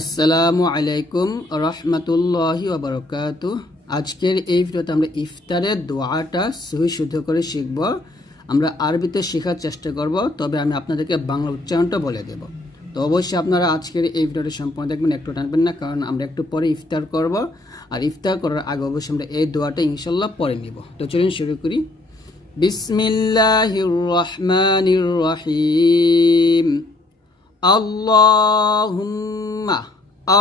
আসসালামু আলাইকুম রহমতুল্লাহি ওয়া বারাকাতুহু। আজকের এই ভিডিওতে আমরা ইফতারের দোয়াটা সহি শুদ্ধ করে শিখব। আমরা আরবিতে শেখার চেষ্টা করব, তবে আমি আপনাদেরকে বাংলা উচ্চারণটা বলে দেব। তো অবশ্যই আপনারা আজকের এই ভিডিওটি সম্পূর্ণ দেখবেন, একটু টানবেন না, কারণ আমরা একটু পরে ইফতার করব। আর ইফতার করার আগে অবশ্যই আমরা এই দোয়াটা ইনশাল্লাহ পড়ে নিব। তো চলুন শুরু করি। বিসমিল্লাহির রহমানির রহিম। আল্লাহুম্মা,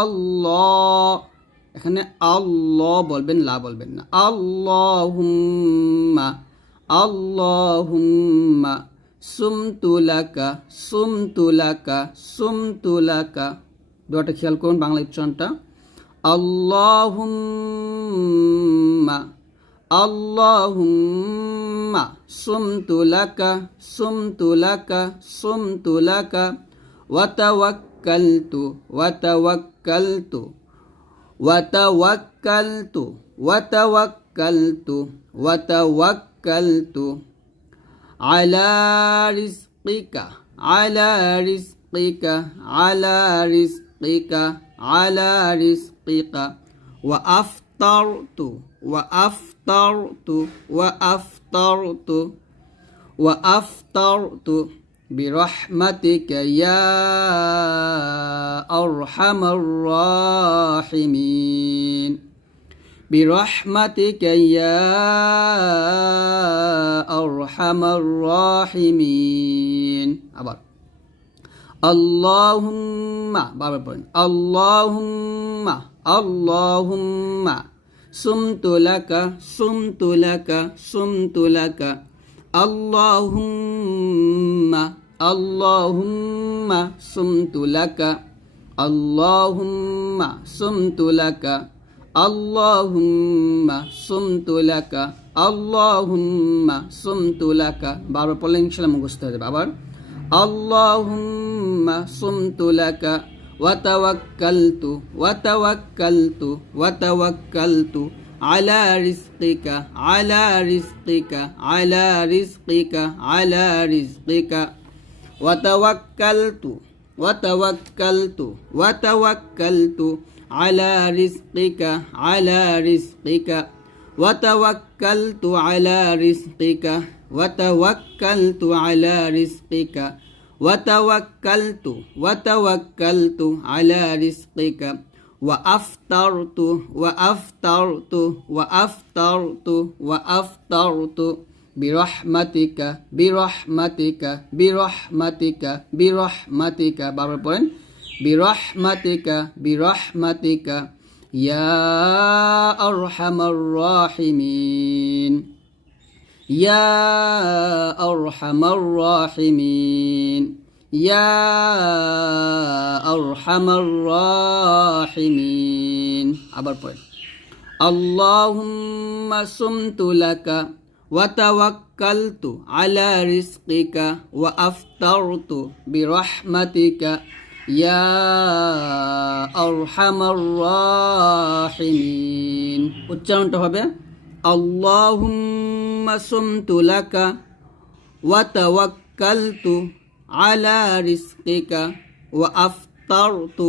আল্লাহ, এখানে আল্লাহ বলবেন, লা বলবেন না। আল্লাহুম্মা, আল্লাহুম্মা সুমতুলাকা, সুমতুলাকা, সুমতুলাকা। দোয়াটা খেয়াল করুন, বাংলা উচ্চারণটা। আল্লাহুম্মা, আল্লাহুম্মা সুমতুলাকা, সুমতুলাকা, সুমতুলাকা। وتوكلت وتوكلت وتوكلت وتوكلت وتوكلت على رزقك على رزقك على رزقك على رزقك وأفطرت وأفطرت وأفطرت وأفطرت برحمتك يا أرحم الراحمين برحمتك يا أرحم الراحمين আবার আল্লাহুম্মা, বারবার পড়েন। আল্লাহুম্মা, আল্লাহুম্মা সুমতুলাকা, সুমতুলাকা, সুমতুলাকা। আল্লাহুম্মা, আল্লাহুম্মা সুমতুলাকা, আল্লাহুম্মা সুমতুলাকা, আল্লাহুম্মা সুমতুলাকা, আল্লাহুম্মা সুমতুলাকা। বারবার পড়লে ইনশাআল্লাহ মুখস্থ হয়ে যাবে। আবার আল্লাহুম্মা সুমতুলাকা ওয়া তাওয়াক্কালতু ওয়া তাওয়াক্কালতু ওয়া তাওয়াক্কালতু على رزقك على رزقك على رزقك على رزقك وتوكلت وتوكلت وتوكلت على رزقك على رزقك وتوكلت على رزقك وتوكلت على رزقك وتوكلت وتوكلت على رزقك وأفطرت وأفطرت وأفطرت وأفطرت برحمتك برحمتك برحمتك برحمتك باربون برحمتك برحمتك يا أرحم الراحمين يا أرحم الراحمين يا أرحم الراحمين আবার পড়েন। اللهم صمت لك وتوكلت على رزقك وأفطرت برحمتك يا أرحم الراحمين। উচ্চারণটা হবে اللهم صمت لك وتوكلت على رزقك وأفطرت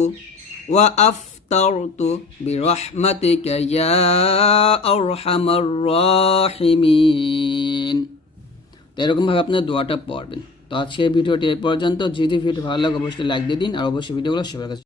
برحمتك يا أرحم الراحمين। তো এরকমভাবে আপনার দোয়াটা পড়বেন। তো আজকের ভিডিওটি এই পর্যন্ত। যদি ভিডিও ভালো লাগে অবশ্যই লাইক দিয়ে দিন, আর অবশ্যই ভিডিওগুলো সবার কাছে